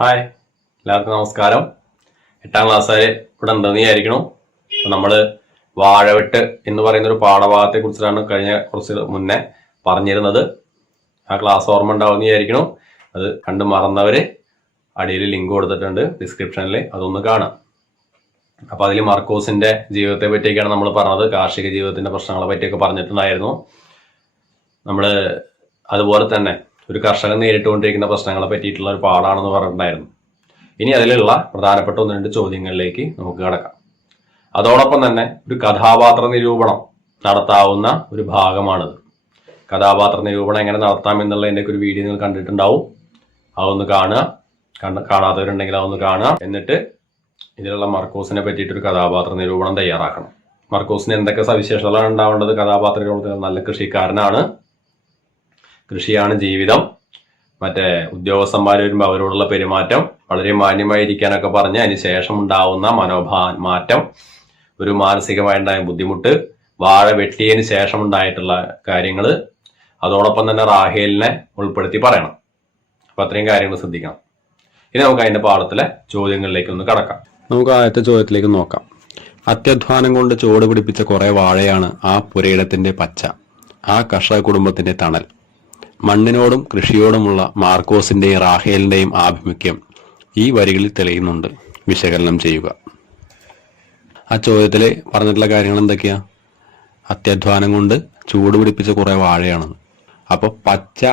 Hi എല്ലാവർക്കും നമസ്കാരം. എട്ടാം ക്ലാസ്സുകാര് ഇവിടെ ഉണ്ടെന്ന് വിചാരിക്കണം നമ്മൾ വാഴവെട്ട് എന്ന് പറയുന്ന ഒരു പാഠഭാഗത്തെ കുറിച്ചിട്ടാണ് കഴിഞ്ഞ കുറച്ച് മുന്നേ പറഞ്ഞിരുന്നത്. ആ ക്ലാസ് ഓർമ്മ ഉണ്ടാവുമെന്ന് വിചാരിക്കണം അത് കണ്ടു മറന്നവര് അടിയിൽ ലിങ്ക് കൊടുത്തിട്ടുണ്ട് ഡിസ്ക്രിപ്ഷനിൽ അതൊന്ന് കാണാം. അപ്പൊ അതിൽ മർക്കോസിന്റെ ജീവിതത്തെ പറ്റിയൊക്കെയാണ് നമ്മൾ പറഞ്ഞത്. കാർഷിക ജീവിതത്തിന്റെ പ്രശ്നങ്ങളെ പറ്റിയൊക്കെ പറഞ്ഞിട്ടുണ്ടായിരുന്നു. നമ്മൾ അതുപോലെ തന്നെ ഒരു കർഷകൻ നേരിട്ടുകൊണ്ടിരിക്കുന്ന പ്രശ്നങ്ങളെ പറ്റിയിട്ടുള്ള ഒരു പാടാണെന്ന് പറഞ്ഞിട്ടുണ്ടായിരുന്നു. ഇനി അതിലുള്ള പ്രധാനപ്പെട്ട ഒന്ന് രണ്ട് ചോദ്യങ്ങളിലേക്ക് നമുക്ക് കടക്കാം. അതോടൊപ്പം തന്നെ ഒരു കഥാപാത്ര നിരൂപണം നടത്താവുന്ന ഒരു ഭാഗമാണിത്. കഥാപാത്ര നിരൂപണം എങ്ങനെ നടത്താം എന്നുള്ളതിന്റെ ഒരു വീഡിയോ നിങ്ങൾ കണ്ടിട്ടുണ്ടാവും. അതൊന്ന് കാണുക. കണ്ട കാണാത്തവരുണ്ടെങ്കിൽ അതൊന്ന് കാണുക. എന്നിട്ട് ഇതിലുള്ള മർക്കോസിനെ പറ്റിയിട്ടൊരു കഥാപാത്ര നിരൂപണം തയ്യാറാക്കണം. മർക്കോസിന് എന്തൊക്കെ സവിശേഷതകളാണ് ഉണ്ടാവേണ്ടത്? കഥാപാത്ര നിരൂപണത്തിൽ നല്ല കൃഷിക്കാരനാണ്. കൃഷിയാണ് ജീവിതം. മറ്റേ ഉദ്യോഗസ്ഥന്മാർ വരുമ്പോൾ അവരോടുള്ള പെരുമാറ്റം വളരെ മാന്യമായിരിക്കാനൊക്കെ പറഞ്ഞ് അതിന് ശേഷം ഉണ്ടാവുന്ന മനോഭാ മാറ്റം ഒരു മാനസികമായിട്ടുണ്ടായ ബുദ്ധിമുട്ട് വാഴ വെട്ടിയതിന് ശേഷം ഉണ്ടായിട്ടുള്ള കാര്യങ്ങൾ അതോടൊപ്പം തന്നെ റാഹേലിനെ ഉൾപ്പെടുത്തി പറയണം. അപ്പൊ അത്രയും കാര്യങ്ങൾ ശ്രദ്ധിക്കണം. ഇനി നമുക്ക് അതിന്റെ പാഠത്തിലെ ചോദ്യങ്ങളിലേക്ക് ഒന്ന് കടക്കാം. നമുക്ക് ആദ്യത്തെ ചോദ്യത്തിലേക്ക് നോക്കാം. അത്യധ്വാനം കൊണ്ട് ചുവട് പിടിപ്പിച്ച കുറെ വാഴയാണ് ആ പുരയിടത്തിന്റെ പച്ച ആ കർഷക കുടുംബത്തിന്റെ തണൽ. മണ്ണിനോടും കൃഷിയോടുമുള്ള മാർക്കോസിന്റെയും റാഹേലിന്റെയും ആഭിമുഖ്യം ഈ വരികളിൽ തെളിയുന്നുണ്ട്. വിശകലനം ചെയ്യുക. ആ ചോദ്യത്തിൽ പറഞ്ഞിട്ടുള്ള കാര്യങ്ങൾ എന്തൊക്കെയാ? അത്യധ്വാനം കൊണ്ട് ചൂട് പിടിപ്പിച്ച കുറെ വാഴയാണ്. അപ്പോൾ പച്ച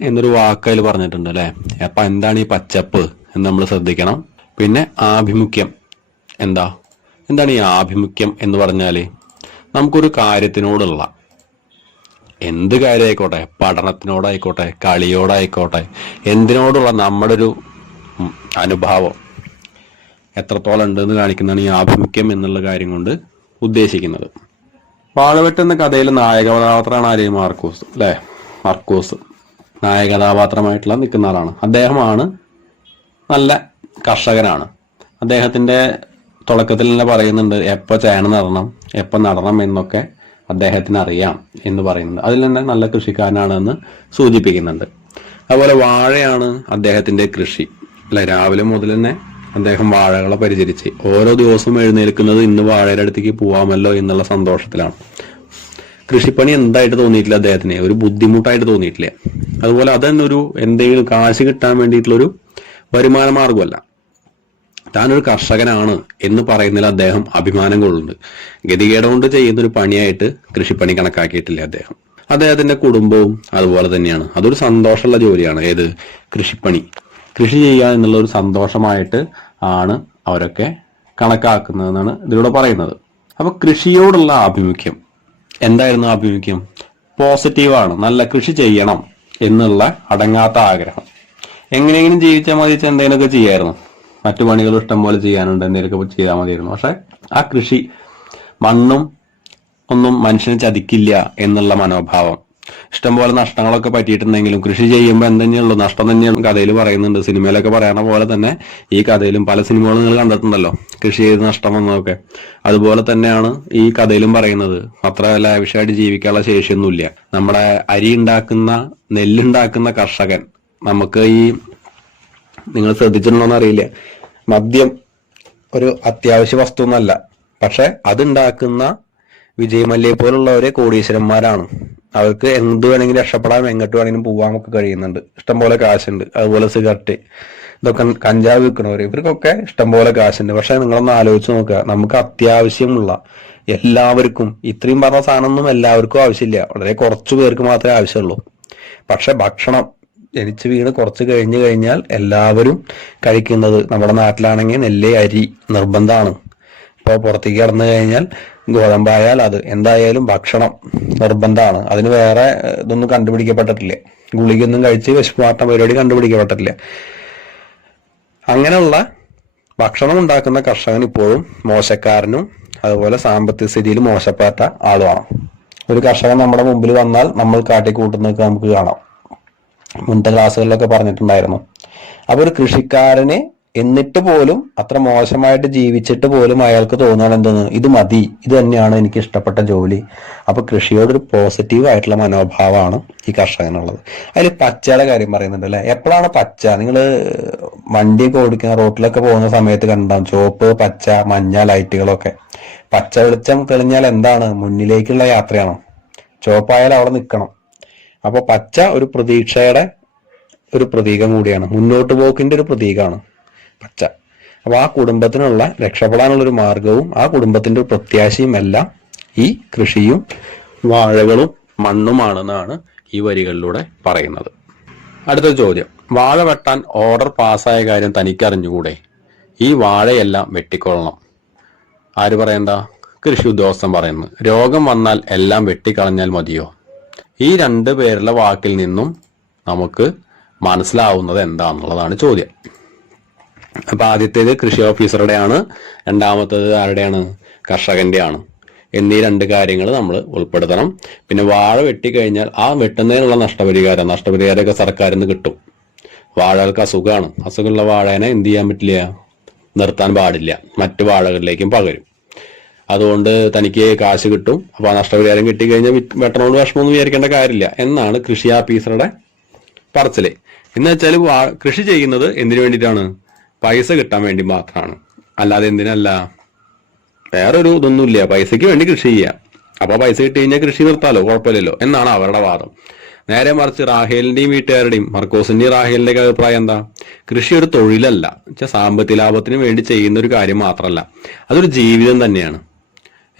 എന്നൊരു വാക്കയിൽ പറഞ്ഞിട്ടുണ്ട് അല്ലേ? അപ്പൊ എന്താണ് ഈ പച്ചപ്പ് എന്ന് നമ്മൾ ശ്രദ്ധിക്കണം. പിന്നെ ആഭിമുഖ്യം എന്താ? എന്താണ് ഈ ആഭിമുഖ്യം എന്ന് പറഞ്ഞാൽ? നമുക്കൊരു കാര്യത്തിനോടുള്ള എന്ത് കാര്യമായിക്കോട്ടെ പഠനത്തിനോടായിക്കോട്ടെ കളിയോടായിക്കോട്ടെ എന്തിനോടുള്ള നമ്മുടെ ഒരു അനുഭാവം എത്രത്തോളം ഉണ്ടെന്ന് കാണിക്കുന്നതാണ് ഈ ആഭിമുഖ്യം എന്നുള്ള കാര്യം കൊണ്ട് ഉദ്ദേശിക്കുന്നത്. പാളുവെട്ട് എന്ന കഥയിലെ നായക കഥാപാത്രമാണ് ആര്യ മാർക്കോസ് അല്ലേ? മാർക്കോസ്. നായക കഥാപാത്രമായിട്ടുള്ള നിൽക്കുന്ന ആളാണ്. അദ്ദേഹമാണ് നല്ല കർഷകനാണ്. അദ്ദേഹത്തിന്റെ തുടക്കത്തിൽ തന്നെ പറയുന്നുണ്ട് എപ്പോൾ ചേന നടണം എപ്പോൾ നടണം എന്നൊക്കെ അദ്ദേഹത്തിന് അറിയാം എന്ന് പറയുന്നുണ്ട്. അതിൽ തന്നെ നല്ല കൃഷിക്കാരനാണെന്ന് സൂചിപ്പിക്കുന്നുണ്ട്. അതുപോലെ വാഴയാണ് അദ്ദേഹത്തിന്റെ കൃഷി. അല്ലെ രാവിലെ മുതൽ തന്നെ അദ്ദേഹം വാഴകളെ പരിചരിച്ച് ഓരോ ദിവസവും എഴുന്നേൽക്കുന്നത് ഇന്ന് വാഴയുടെ അടുത്തേക്ക് പോവാമല്ലോ എന്നുള്ള സന്തോഷത്തിലാണ്. കൃഷിപ്പണി എന്തായിട്ട് തോന്നിയിട്ടില്ല അദ്ദേഹത്തിന്? ഒരു ബുദ്ധിമുട്ടായിട്ട് തോന്നിയിട്ടില്ല. അതുപോലെ അതെന്നൊരു എന്തെങ്കിലും കാശ് കിട്ടാൻ വേണ്ടിയിട്ടുള്ളൊരു വരുമാന മാർഗമല്ല താനൊരു കർഷകനാണ് എന്ന് പറയുന്നതിൽ അദ്ദേഹം അഭിമാനം കൊള്ളുന്നുണ്ട്. ഗതികേടുകൊണ്ട് ചെയ്യുന്ന ഒരു പണിയായിട്ട് കൃഷിപ്പണി കണക്കാക്കിയിട്ടില്ല അദ്ദേഹം. അദ്ദേഹത്തിന്റെ കുടുംബവും അതുപോലെ തന്നെയാണ്. അതൊരു സന്തോഷമുള്ള ജോലിയാണ്. ഏത്? കൃഷിപ്പണി. കൃഷി ചെയ്യുക എന്നുള്ള ഒരു സന്തോഷമായിട്ട് ആണ് അവരൊക്കെ കണക്കാക്കുന്നതെന്നാണ് ഇതിലൂടെ പറയുന്നത്. അപ്പൊ കൃഷിയോടുള്ള ആഭിമുഖ്യം. എന്തായിരുന്നു ആഭിമുഖ്യം? പോസിറ്റീവാണ്. നല്ല കൃഷി ചെയ്യണം എന്നുള്ള അടങ്ങാത്ത ആഗ്രഹം. എങ്ങനെയെങ്കിലും ജീവിച്ചാൽ മതി എന്തെങ്കിലുമൊക്കെ ചെയ്യായിരുന്നു. മറ്റു പണികൾ ഇഷ്ടംപോലെ ചെയ്യാനുണ്ട്. എന്തെങ്കിലുമൊക്കെ ചെയ്താൽ മതിയായിരുന്നു. പക്ഷെ ആ കൃഷി മണ്ണും ഒന്നും മനുഷ്യനെ ചതിക്കില്ല എന്നുള്ള മനോഭാവം. ഇഷ്ടംപോലെ നഷ്ടങ്ങളൊക്കെ പറ്റിയിട്ടുണ്ടെങ്കിലും കൃഷി ചെയ്യുമ്പോൾ എന്തെങ്കിലും നഷ്ടം തന്നെയാണ് കഥയിൽ പറയുന്നുണ്ട്. സിനിമയിലൊക്കെ പറയുന്ന പോലെ തന്നെ ഈ കഥയിലും പല സിനിമകളും നിങ്ങൾ കണ്ടിട്ടുണ്ടല്ലോ. കൃഷി ചെയ്ത് നഷ്ടം വന്നതൊക്കെ. അതുപോലെ തന്നെയാണ് ഈ കഥയിലും പറയുന്നത്. അത്ര ലാവിഷായിട്ട് ജീവിക്കാനുള്ള ശേഷിയൊന്നുമില്ല. നമ്മുടെ അരി ഉണ്ടാക്കുന്ന നെല്ലുണ്ടാക്കുന്ന കർഷകൻ. നമുക്ക് ഈ നിങ്ങൾ ശ്രദ്ധിച്ചിട്ടുണ്ടോന്ന് അറിയില്ല. മദ്യം ഒരു അത്യാവശ്യ വസ്തു ഒന്നല്ല പക്ഷെ അതുണ്ടാക്കുന്ന വിജയ് മല്യയെ പോലുള്ളവരെ കോടീശ്വരന്മാരാണ്. അവർക്ക് എന്ത് വേണമെങ്കിലും രക്ഷപ്പെടാൻ എങ്ങോട്ട് വേണമെങ്കിലും പോവാൻ ഒക്കെ കഴിയുന്നുണ്ട്. ഇഷ്ടംപോലെ കാശുണ്ട്. അതുപോലെ സിഗരറ്റ് ഇതൊക്കെ കഞ്ചാവ് വിൽക്കണവർ ഇവർക്കൊക്കെ ഇഷ്ടംപോലെ കാശുണ്ട്. പക്ഷെ നിങ്ങളൊന്ന് ആലോചിച്ച് നോക്കുക. നമുക്ക് അത്യാവശ്യമുള്ള എല്ലാവർക്കും ഇത്രയും പറഞ്ഞ സാധനമൊന്നും എല്ലാവർക്കും ആവശ്യമില്ല. വളരെ കുറച്ചു പേർക്ക് മാത്രമേ ആവശ്യമുള്ളൂ. പക്ഷെ ഭക്ഷണം ജനിച്ച് വീണ് കുറച്ച് കഴിഞ്ഞു കഴിഞ്ഞാൽ എല്ലാവരും കഴിക്കുന്നത് നമ്മുടെ നാട്ടിലാണെങ്കിൽ നെല്ല് അരി നിർബന്ധമാണ്. ഇപ്പോൾ പുറത്തേക്ക് കടന്നു കഴിഞ്ഞാൽ ഗോതമ്പായാൽ അത്. എന്തായാലും ഭക്ഷണം നിർബന്ധമാണ്. അതിന് വേറെ ഇതൊന്നും കണ്ടുപിടിക്കപ്പെട്ടിട്ടില്ല. ഗുളികയൊന്നും കഴിച്ച് വിശപ്പുമാട്ട പരിപാടി കണ്ടുപിടിക്കപ്പെട്ടിട്ടില്ല. അങ്ങനെയുള്ള ഭക്ഷണം ഉണ്ടാക്കുന്ന കർഷകൻ ഇപ്പോഴും മോശക്കാരനും അതുപോലെ സാമ്പത്തിക സ്ഥിതിയിൽ മോശപ്പെട്ട ആളുമാണ്. ഒരു കർഷകൻ നമ്മുടെ മുമ്പിൽ വന്നാൽ നമ്മൾ കാട്ടിക്കൂട്ടുന്നതൊക്കെ നമുക്ക് കാണാം. മുന്നത്തെ ക്ലാസ്സുകളിലൊക്കെ പറഞ്ഞിട്ടുണ്ടായിരുന്നു. അപ്പൊ ഒരു കൃഷിക്കാരന് എന്നിട്ട് പോലും അത്ര മോശമായിട്ട് ജീവിച്ചിട്ട് പോലും അയാൾക്ക് തോന്നുകയാണ് എന്തെന്ന്? ഇത് മതി ഇത് തന്നെയാണ് എനിക്ക് ഇഷ്ടപ്പെട്ട ജോലി. അപ്പൊ കൃഷിയോടൊരു പോസിറ്റീവ് ആയിട്ടുള്ള മനോഭാവമാണ് ഈ കർഷകനുള്ളത്. അതിൽ പച്ചയുടെ കാര്യം പറയുന്നുണ്ട് അല്ലെ? എപ്പോഴാണ് പച്ച? നിങ്ങൾ വണ്ടിയൊക്കെ ഓടിക്കുന്ന റോട്ടിലൊക്കെ പോകുന്ന സമയത്ത് കണ്ടാവും ചുവപ്പ് പച്ച മഞ്ഞ ലൈറ്റുകളൊക്കെ. പച്ച വെളിച്ചം തെളിഞ്ഞാൽ എന്താണ്? മുന്നിലേക്കുള്ള യാത്രയാണോ? ചുവപ്പായാൽ അവിടെ നിൽക്കണം. അപ്പൊ പച്ച ഒരു പ്രതീക്ഷയുടെ ഒരു പ്രതീകം കൂടിയാണ്. മുന്നോട്ട് പോക്കിന്റെ ഒരു പ്രതീകമാണ് പച്ച. അപ്പൊ ആ കുടുംബത്തിനുള്ള രക്ഷപ്പെടാനുള്ള ഒരു മാർഗവും ആ കുടുംബത്തിന്റെ ഒരു പ്രത്യാശയും എല്ലാം ഈ കൃഷിയും വാഴകളും മണ്ണുമാണെന്നാണ് ഈ വരികളിലൂടെ പറയുന്നത്. അടുത്ത ചോദ്യം. വാഴ വെട്ടാൻ ഓർഡർ പാസ്സായ കാര്യം തനിക്കറിഞ്ഞുകൂടെ? ഈ വാഴയെല്ലാം വെട്ടിക്കൊള്ളണം. ആര് പറയണ്ട? കൃഷി ഉദ്യോഗസ്ഥൻ പറയുന്നു. രോഗം വന്നാൽ എല്ലാം വെട്ടിക്കളഞ്ഞാൽ മതിയോ? ഈ രണ്ട് പേരുടെ വാക്കിൽ നിന്നും നമുക്ക് മനസ്സിലാവുന്നത് എന്താണെന്നുള്ളതാണ് ചോദ്യം. അപ്പൊ ആദ്യത്തേത് കൃഷി ഓഫീസറുടെയാണ് രണ്ടാമത്തേത് ആരുടെയാണ്? കർഷകന്റെയാണ്. എന്നീ രണ്ട് കാര്യങ്ങൾ നമ്മൾ ഉൾപ്പെടുത്തണം. പിന്നെ വാഴ വെട്ടിക്കഴിഞ്ഞാൽ ആ വെട്ടുന്നതിനുള്ള നഷ്ടപരിഹാരം നഷ്ടപരിഹാരമൊക്കെ സർക്കാരിൽ നിന്ന് കിട്ടും. വാഴകൾക്ക് അസുഖമാണ്. അസുഖമുള്ള വാഴേനെ എന്ത് ചെയ്യാൻ പറ്റില്ല? നിർത്താൻ പാടില്ല. മറ്റു വാഴകളിലേക്കും പകരും. അതുകൊണ്ട് തനിക്ക് കാശ് കിട്ടും. അപ്പോൾ ആ നഷ്ടപരിഹാരം കിട്ടിക്കഴിഞ്ഞാൽ വെട്ടണോട് വിഷമമൊന്നും വിചാരിക്കേണ്ട കാര്യമില്ല എന്നാണ് കൃഷി ഓഫീസറുടെ പറച്ചിൽ. എന്ന് കൃഷി ചെയ്യുന്നത് എന്തിനു വേണ്ടിയിട്ടാണ്? പൈസ കിട്ടാൻ വേണ്ടി മാത്രമാണ് അല്ലാതെ എന്തിനല്ല? വേറൊരു ഇതൊന്നുമില്ല. പൈസയ്ക്ക് വേണ്ടി കൃഷി ചെയ്യാം. അപ്പോൾ പൈസ കിട്ടി കഴിഞ്ഞാൽ കൃഷി നിർത്താലോ? കുഴപ്പമില്ലല്ലോ. എന്നാണ് അവരുടെ വാദം. നേരെ മറിച്ച് റാഹേലിന്റെയും വീട്ടുകാരുടെയും മർക്കോസിന്റെയും റാഹേലിന്റെ ഒക്കെ അഭിപ്രായം എന്താ? കൃഷി ഒരു തൊഴിലല്ല. സാമ്പത്തിക ലാഭത്തിന് വേണ്ടി ചെയ്യുന്ന ഒരു കാര്യം മാത്രമല്ല അതൊരു ജീവിതം തന്നെയാണ്.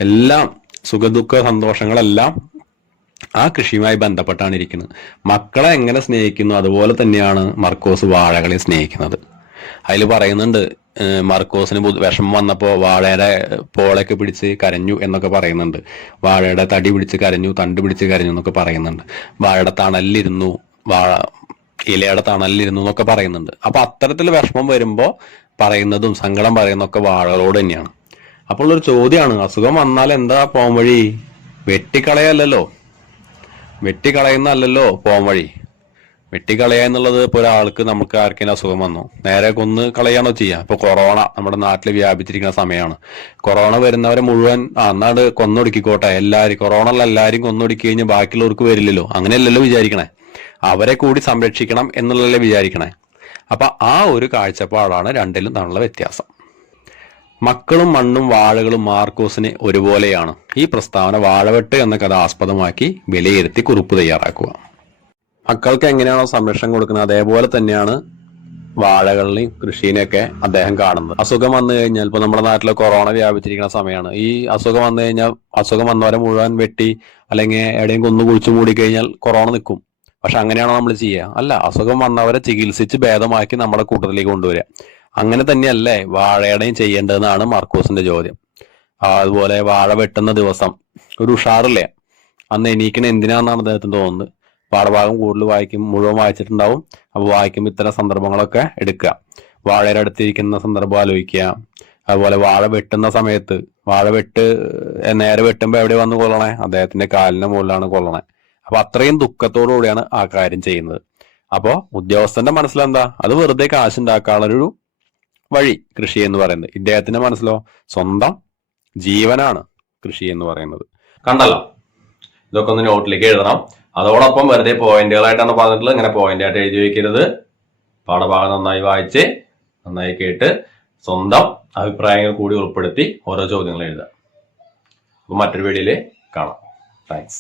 എല്ലാം സുഖദുഃഖ സന്തോഷങ്ങളെല്ലാം ആ കൃഷിയുമായി ബന്ധപ്പെട്ടാണ് ഇരിക്കുന്നത്. മക്കളെ എങ്ങനെ സ്നേഹിക്കുന്നു അതുപോലെ തന്നെയാണ് മർക്കോസ് വാഴകളെ സ്നേഹിക്കുന്നത്. അതിൽ പറയുന്നുണ്ട് മർക്കോസിന് വിഷമം വന്നപ്പോൾ വാഴയുടെ പോളൊക്കെ പിടിച്ച് കരഞ്ഞു എന്നൊക്കെ പറയുന്നുണ്ട്. വാഴയുടെ തടി പിടിച്ച് കരഞ്ഞു തണ്ട് പിടിച്ച് കരഞ്ഞു എന്നൊക്കെ പറയുന്നുണ്ട്. വാഴയുടെ തണലിലിരുന്നു വാഴ ഇലയുടെ തണലിലിരുന്നു എന്നൊക്കെ പറയുന്നുണ്ട്. അപ്പൊ അത്തരത്തിൽ വിഷമം വരുമ്പോൾ പറയുന്നതും സങ്കടം പറയുന്നതൊക്കെ വാഴകളോട് തന്നെയാണ്. അപ്പോൾ ഒരു ചോദ്യമാണ് അസുഖം വന്നാൽ എന്താ പോം വഴി? വെട്ടിക്കളയല്ലോ വെട്ടിക്കളയുന്നല്ലോ പോം വഴി. വെട്ടിക്കളയുക എന്നുള്ളത് ഇപ്പോൾ ഒരാൾക്ക് നമുക്ക് ആർക്കെങ്കിലും അസുഖം വന്നു. നേരെ കൊന്ന് കളയാണോ ചെയ്യുക ഇപ്പോൾ കൊറോണ നമ്മുടെ നാട്ടിൽ വ്യാപിച്ചിരിക്കുന്ന സമയമാണ്. കൊറോണ വരുന്നവരെ മുഴുവൻ ആ എന്നാട് കൊന്നൊടുക്കിക്കോട്ടെ. എല്ലാവരും കൊറോണ ഉള്ള എല്ലാവരും കൊന്നൊടുക്കി കഴിഞ്ഞാൽ ബാക്കിയുള്ളവർക്ക് വരില്ലല്ലോ. അങ്ങനെയല്ലല്ലോ വിചാരിക്കണേ. അവരെ കൂടി സംരക്ഷിക്കണം എന്നുള്ളതല്ലേ വിചാരിക്കണേ. അപ്പൊ ആ ഒരു കാഴ്ചപ്പാടാണ് രണ്ടിലും തമ്മിലുള്ള വ്യത്യാസം. മക്കളും മണ്ണും വാഴകളും മാർക്കോസിന് ഒരുപോലെയാണ്. ഈ പ്രസ്താവന വാഴവെട്ട് എന്ന കഥ ആസ്പദമാക്കി വിലയിരുത്തി കുറിപ്പ് തയ്യാറാക്കുക. മക്കൾക്ക് എങ്ങനെയാണോ സംരക്ഷണം കൊടുക്കുന്നത്? അതേപോലെ തന്നെയാണ് വാഴകളിലെയും കൃഷിനെയൊക്കെ അദ്ദേഹം കാണുന്നത്. അസുഖം വന്നു കഴിഞ്ഞാൽ ഇപ്പൊ നമ്മുടെ നാട്ടിലെ കൊറോണ വ്യാപിച്ചിരിക്കുന്ന സമയമാണ്. ഈ അസുഖം വന്നു കഴിഞ്ഞാൽ അസുഖം വന്നവരെ മുഴുവൻ വെട്ടി അല്ലെങ്കിൽ എവിടെയും കൊന്നു കുഴിച്ചു മൂടി കഴിഞ്ഞാൽ കൊറോണ നിൽക്കും. പക്ഷെ അങ്ങനെയാണോ നമ്മൾ ചെയ്യുക? അല്ല അസുഖം വന്നവരെ ചികിത്സിച്ച് ഭേദമാക്കി നമ്മുടെ കൂട്ടത്തിലേക്ക് കൊണ്ടുവരിക. അങ്ങനെ തന്നെയല്ലേ വാഴയുടെയും ചെയ്യേണ്ടതെന്നാണ് മാർക്കോസിന്റെ ചോദ്യം. അതുപോലെ വാഴ വെട്ടുന്ന ദിവസം. ഒരു ഉഷാറില്ലേ? അന്ന് എണീക്കണ എന്തിനാന്നാണ് അദ്ദേഹത്തിന് തോന്നുന്നത്? പാഠഭാഗം കൂടുതൽ വായിക്കും മുഴുവൻ വായിച്ചിട്ടുണ്ടാവും. അപ്പോൾ വായിക്കുമ്പോൾ ഇത്തരം സന്ദർഭങ്ങളൊക്കെ എടുക്കുക. വാഴയുടെ അടുത്തിരിക്കുന്ന സന്ദർഭം ആലോചിക്കുക. അതുപോലെ വാഴ വെട്ടുന്ന സമയത്ത് വാഴ വെട്ട് നേരെ വെട്ടുമ്പോൾ എവിടെ വന്ന് കൊള്ളണേ? അദ്ദേഹത്തിന്റെ കാലിന്റെ മുകളിലാണ് കൊള്ളണേ. അപ്പൊ അത്രയും ദുഃഖത്തോടു കൂടിയാണ് ആ കാര്യം ചെയ്യുന്നത്. അപ്പോൾ ഉദ്യോഗസ്ഥന്റെ മനസ്സിലെന്താ? അത് വെറുതെ കാശുണ്ടാക്കാനുള്ളൊരു വഴി കൃഷി എന്ന് പറയുന്നത്. ഇദ്ദേഹത്തിന്റെ മനസ്സിലോ സ്വന്തം ജീവനാണ് കൃഷി എന്ന് പറയുന്നത്. കണ്ടല്ലോ? ഇതൊക്കെ ഒന്ന് നോട്ടിലേക്ക് എഴുതണം. അതോടൊപ്പം വെറുതെ പോയിന്റുകളായിട്ടാണ് പറഞ്ഞിട്ടുള്ളത്. ഇങ്ങനെ പോയിന്റ് ആയിട്ട് എഴുതി വയ്ക്കരുത് പാഠഭാഗം നന്നായി വായിച്ച് നന്നായി കേട്ട് സ്വന്തം അഭിപ്രായങ്ങൾ കൂടി ഉൾപ്പെടുത്തി ഓരോ ചോദ്യങ്ങൾ എഴുതുക. അപ്പൊ മറ്റൊരു വീഡിയോയിൽ കാണാം. താങ്ക്സ്